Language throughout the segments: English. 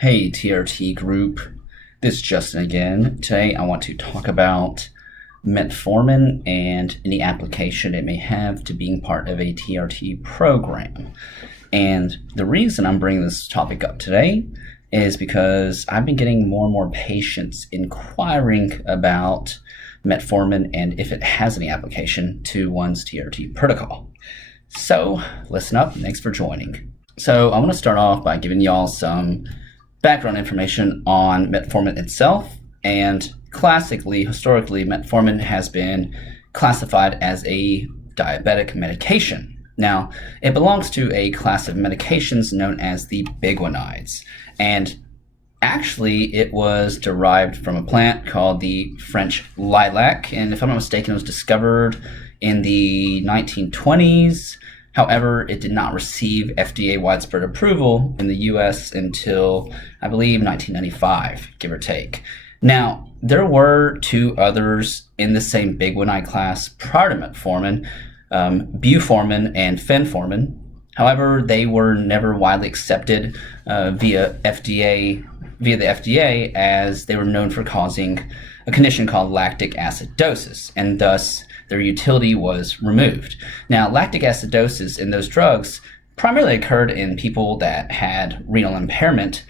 Hey TRT group, this is Justin again. Today I want to talk about metformin and any application it may have to being part of a TRT program. And the reason I'm bringing this topic up today is because I've been getting more and more patients inquiring about metformin and if it has any application to one's TRT protocol. So listen up, thanks for joining. So I want to start off by giving y'all some background information on metformin itself. And classically, historically, metformin has been classified as a diabetic medication. Now, it belongs to a class of medications known as the biguanides. And actually, it was derived from a plant called the French lilac. And if I'm not mistaken, it was discovered in the 1920s. However, it did not receive FDA widespread approval in the US until, I believe, 1995, give or take. Now, there were two others in the same biguanide class prior to metformin, buformin and fenformin. However, they were never widely accepted via the FDA, as they were known for causing a condition called lactic acidosis, and thus their utility was removed. Now, lactic acidosis in those drugs primarily occurred in people that had renal impairment,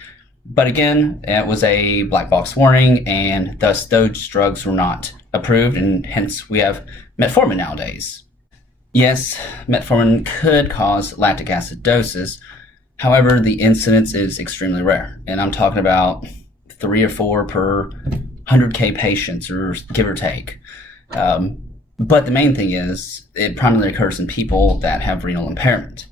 but again, it was a black box warning, and thus those drugs were not approved, and hence we have metformin nowadays. Yes, metformin could cause lactic acidosis. However, the incidence is extremely rare, and I'm talking about 3 or 4 per 100K patients, or give or take. But the main thing is it primarily occurs in people that have renal impairment.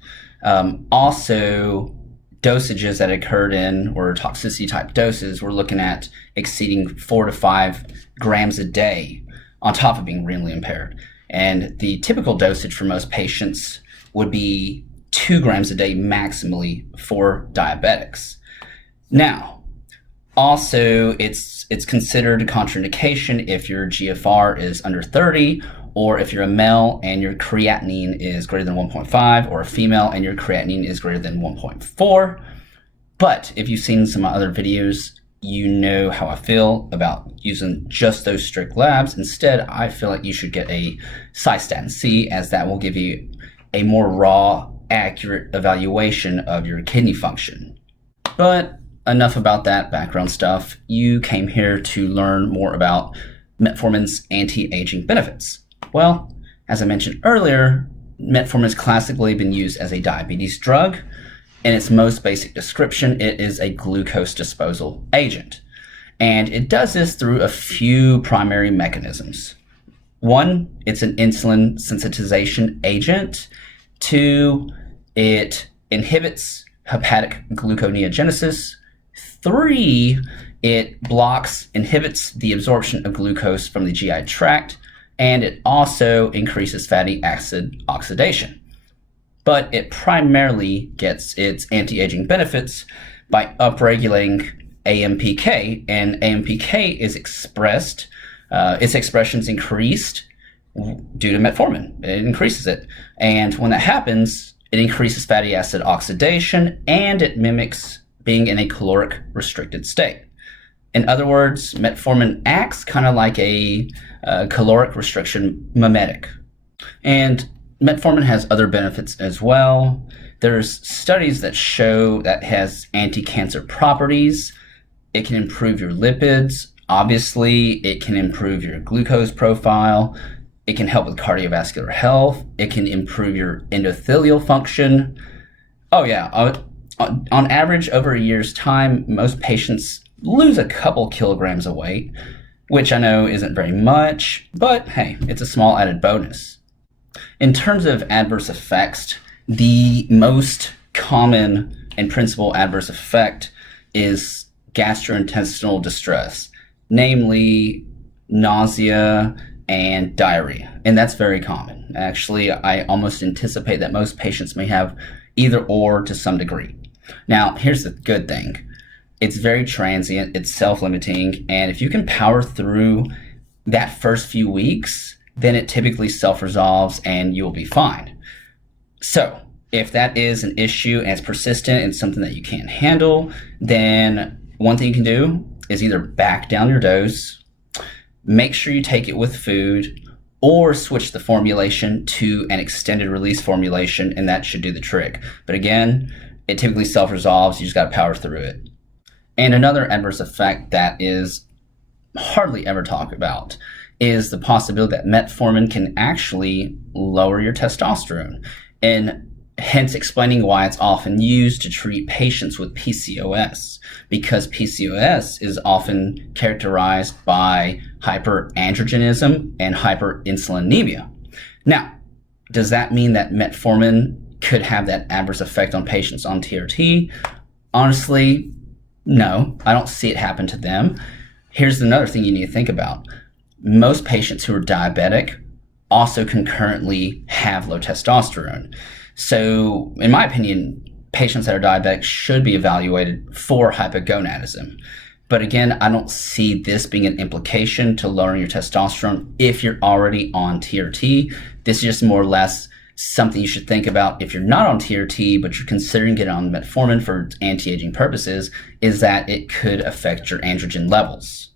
Also, dosages that occurred in, or toxicity type doses, we're looking at exceeding 4 to 5 grams a day on top of being renally impaired. And the typical dosage for most patients would be 2 grams a day maximally for diabetics. Now, also, it's considered a contraindication if your GFR is under 30, or if you're a male and your creatinine is greater than 1.5, or a female and your creatinine is greater than 1.4. But if you've seen some other videos, you know how I feel about using just those strict labs. Instead, I feel like you should get a cystatin C, as that will give you a more raw, accurate evaluation of your kidney function. But enough about that background stuff. You came here to learn more about metformin's anti-aging benefits. Well, as I mentioned earlier, metformin has classically been used as a diabetes drug. In its most basic description, it is a glucose disposal agent. And it does this through a few primary mechanisms. 1, it's an insulin sensitization agent. 2, it inhibits hepatic gluconeogenesis. 3, it inhibits the absorption of glucose from the GI tract, and it also increases fatty acid oxidation. But it primarily gets its anti-aging benefits by upregulating AMPK, and AMPK is expressed, its expression's increased due to metformin. It increases it. And when that happens, it increases fatty acid oxidation, and it mimics being in a caloric restricted state. In other words, metformin acts kind of like a caloric restriction mimetic. And metformin has other benefits as well. There's studies that show that it has anti-cancer properties. It can improve your lipids. Obviously, it can improve your glucose profile. It can help with cardiovascular health. It can improve your endothelial function. Oh yeah, on average, over a year's time, most patients lose a couple kilograms of weight, which I know isn't very much, but hey, it's a small added bonus. In terms of adverse effects, the most common and principal adverse effect is gastrointestinal distress, namely nausea and diarrhea, and that's very common. Actually, I almost anticipate that most patients may have either or to some degree. Now, here's the good thing. It's very transient, it's self-limiting, and if you can power through that first few weeks, then it typically self-resolves and you'll be fine. So, If that is an issue and it's persistent and something that you can't handle, then one thing you can do is either back down your dose, make sure you take it with food, or switch the formulation to an extended release formulation, and that should do the trick. But again, it typically self-resolves. You just got to power through it. And another adverse effect that is hardly ever talked about is the possibility that metformin can actually lower your testosterone, and hence explaining why it's often used to treat patients with PCOS, because PCOS is often characterized by hyperandrogenism and hyperinsulinemia. Now, does that mean that metformin could have that adverse effect on patients on TRT? Honestly, no, I don't see it happen to them. Here's another thing you need to think about. Most patients who are diabetic also concurrently have low testosterone. So, in my opinion, patients that are diabetic should be evaluated for hypogonadism. But again, I don't see this being an implication to lowering your testosterone if you're already on TRT. This is just more or less something you should think about if you're not on TRT, but you're considering getting on metformin for anti-aging purposes, is that it could affect your androgen levels.